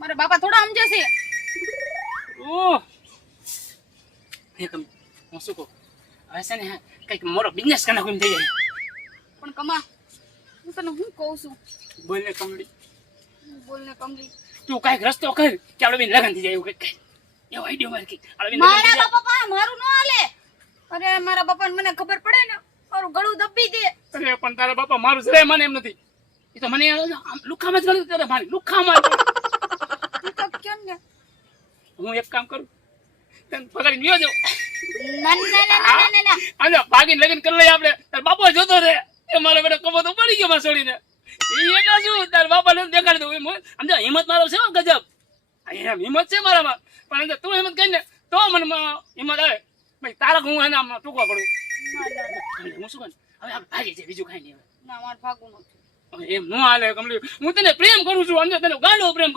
મારા બાપા થોડા સમજે છે. ઓહ એકમ હું શું કહું હવે છે ને કઈક મોટો બિઝનેસ કરી નાખું એમ થઈ જાય. પણ કમા હું તને શું કહું છું. બોલ ને કમળી બોલ ને કમલી. તું કઈક રસ્તો કર કે આપણે બેન લગન થઈ જાય એવું કઈક એવો આઈડિયો માર કે આપણે બેન મારા બાપા પાસે મારું ન હાલે. અરે મારા બાપાને મને ખબર પડે ને મારું ગળું દબી દે. અરે પણ તારા બાપા મારું જરાય મને એમ નથી. એ તો મને લુખામાં જ ગણું તારે મારી લુખામાં જ. તું તો કેમ ને હું એક કામ કરું તને પકડીને લ્યો જાઉં ના ના ના ના ના અને ભાગીને લગન કરી લઈએ આપણે. તાર બાપા જોતો રે એ મારો બેટો કમો તો પડી ગયો માં છોડીને. એ એટલે શું તાર બાપાને દેખાડી દઉં એમ સમજો. હિંમત મારો છે હો ગજબ. એમ હિંમત છે મારામાં પણ તું હિંમત કરીને તો મને હિંમત આવે ભાઈ. તારા હું એને આમ ટૂંકો પડું હું શું કરું હવે આપણે ભાગી છે બીજું કાંઈ નહીં. ના મારે ભાગવું નથી. હવે એમ ન હાલે કમલી. હું તને પ્રેમ કરું છું અને તને ગાંડો પ્રેમ